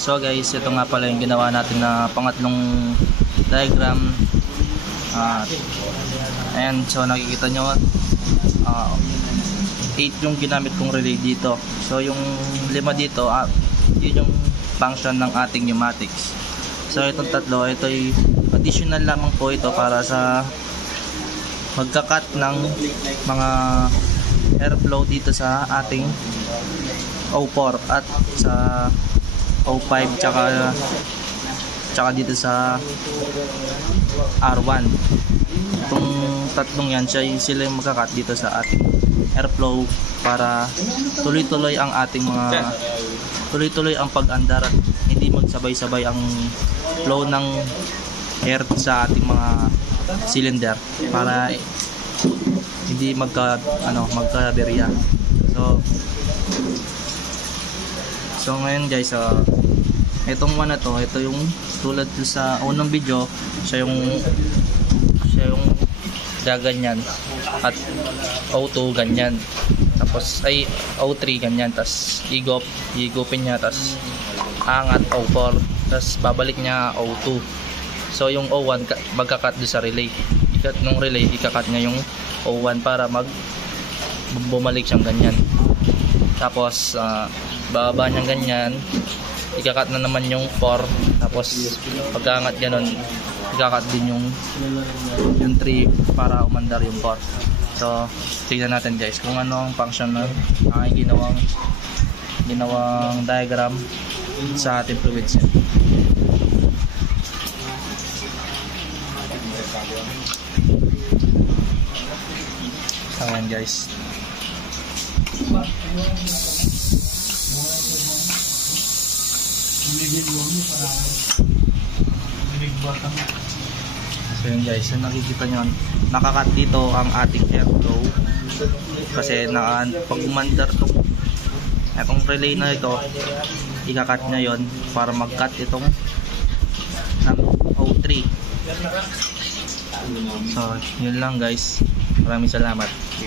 So guys, ito nga pala yung ginawa natin na pangatlong diagram. And so nakikita nyo, 8 yung ginamit kong relay dito. So yung 5 dito, yun yung function ng ating pneumatics. So itong tatlo, ito ay additional lamang po ito para sa magkakat ng mga airflow dito sa ating O4 at sa O5 tsaka dito sa R1. Itong tatlong yan, sila yung magkakat dito sa ating airflow para tuloy-tuloy ang ating tuloy-tuloy ang pag-andar at hindi magsabay-sabay ang flow ng air sa ating mga cylinder para hindi magkaberya. So ngayon guys, itong one na to, ito yung tulad sa unang video, siya yung gaganyan at O2 ganyan, tapos ay O3 ganyan, tapos igopin niya, tapos angat O4, tapos babalik niya O2. So yung O1 magkakat doon sa relay, nung relay ikakat niya yung O1 para bumalik siyang ganyan. Tapos bababa niyang ganyan, ikakat na naman yung 4, tapos pagkaangat ganon ikakat din yung 3 para umandar yung 4. So tignan natin guys kung ano ang function ng aking ginawang diagram sa ating fluid set. So ayan guys, so yun guys, so nakikita nyo, nakakat dito ang ating airflow kasi pag umandar itong relay na ito, ikakat nya yon para mag-cut itong ng O3. So yun lang guys, maraming salamat.